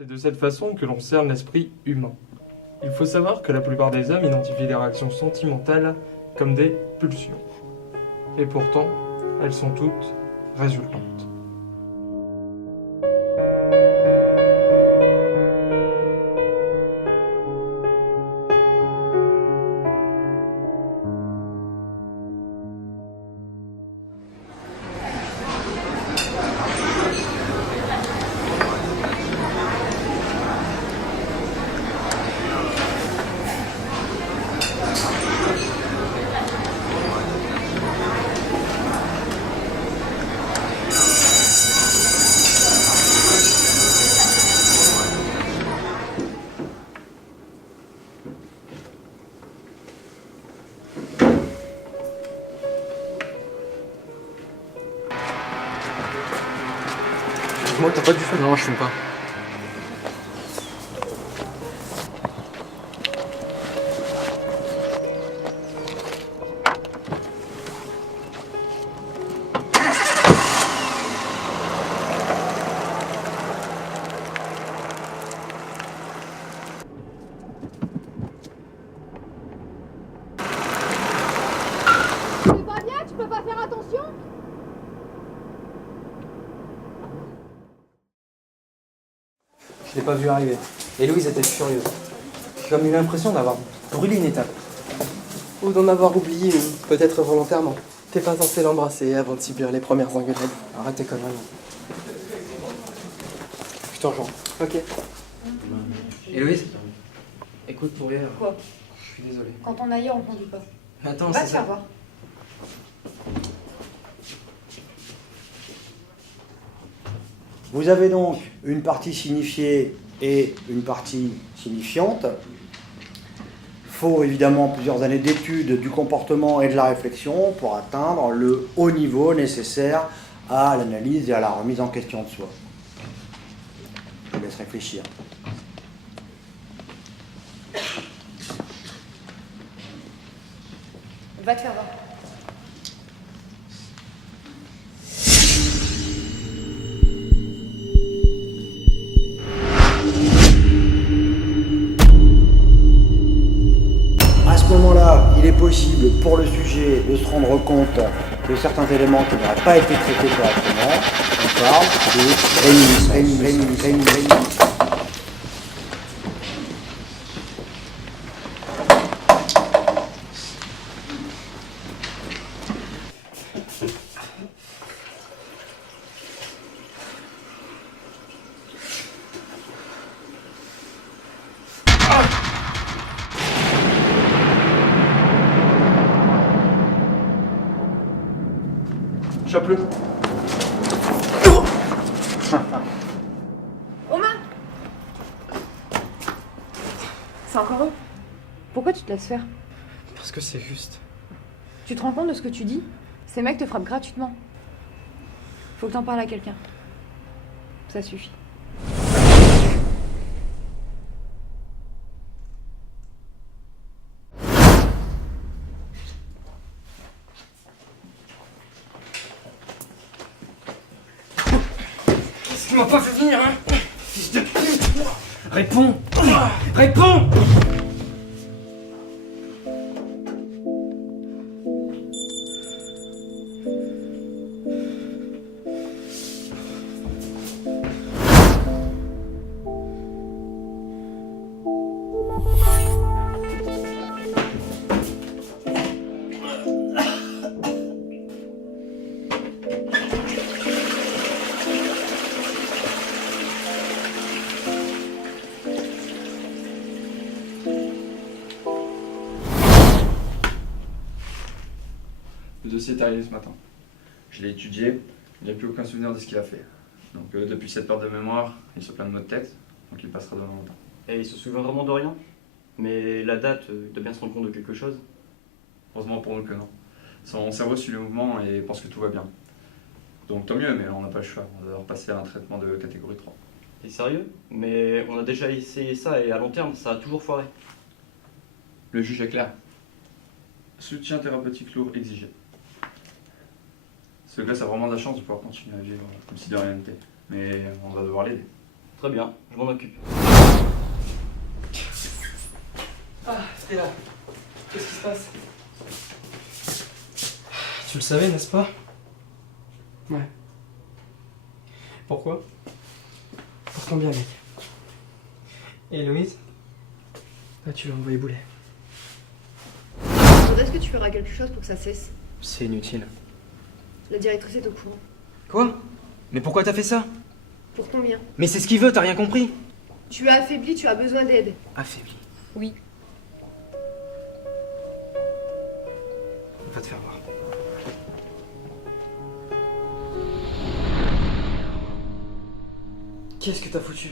C'est de cette façon que l'on cerne l'esprit humain. Il faut savoir que la plupart des hommes identifient les réactions sentimentales comme des pulsions. Et pourtant, elles sont toutes résultantes. Moi, t'as pas du feu? Non, je fume pas. C'est pas bien, tu peux pas faire attention? Je l'ai pas vu arriver. Et Louise était furieuse. J'ai comme eu l'impression d'avoir brûlé une étape. Ou d'en avoir oublié une, peut-être volontairement. T'es pas censé l'embrasser avant de subir les premières engueulades. Arrête tes conneries. Je te rejoins. Ok. Héloïse, écoute pour hier. Quoi? Je suis désolé. Quand on aille, on conduit pas. Attends, Va c'est te ça. faire voir. Vous avez donc une partie signifiée et une partie signifiante. Il faut évidemment plusieurs années d'études du comportement et de la réflexion pour atteindre le haut niveau nécessaire à l'analyse et à la remise en question de soi. Je vous laisse réfléchir. Va te faire voir. À ce moment-là, il est possible pour le sujet de se rendre compte de certains éléments qui n'auraient pas été traités correctement. On parle de réminiscence. Chope-le. Romain! C'est encore eux? Pourquoi tu te laisses faire? Parce que c'est juste. Tu te rends compte de ce que tu dis? Ces mecs te frappent gratuitement. Faut que t'en parles à quelqu'un. Ça suffit. Tu m'as pas fait venir, hein? Fils de pute! Réponds! Réponds! Le dossier est arrivé ce matin. Je l'ai étudié, il n'a plus aucun souvenir de ce qu'il a fait. Donc depuis cette perte de mémoire, il se plaint de maux de tête, donc il passera demain matin. Et il se souvient vraiment de rien. Mais la date, il doit bien se rendre compte de quelque chose. Heureusement pour nous que non. Son cerveau suit le mouvement et pense que tout va bien. Donc tant mieux, mais on n'a pas le choix, on doit repasser à un traitement de catégorie 3. T'es sérieux? Mais on a déjà essayé ça et à long terme, ça a toujours foiré. Le juge est clair. Soutien thérapeutique lourd exigé. Ce gars a vraiment de la chance de pouvoir continuer à vivre comme si de rien n'était. Mais on va devoir l'aider. Très bien, je m'en occupe. Ah, t'es là. Qu'est-ce qui se passe? Tu le savais, n'est-ce pas? Ouais. Pourquoi? Pour ton bien, mec. Et Héloïse? Là, tu l'as envoyé boulet. Est-ce que tu feras quelque chose pour que ça cesse? C'est inutile. La directrice est au courant. Quoi? Mais pourquoi t'as fait ça? Pour ton bien. Mais c'est ce qu'il veut, t'as rien compris? Tu es affaibli, tu as besoin d'aide. Affaibli. Oui. Va te faire voir. Qu'est-ce que t'as foutu?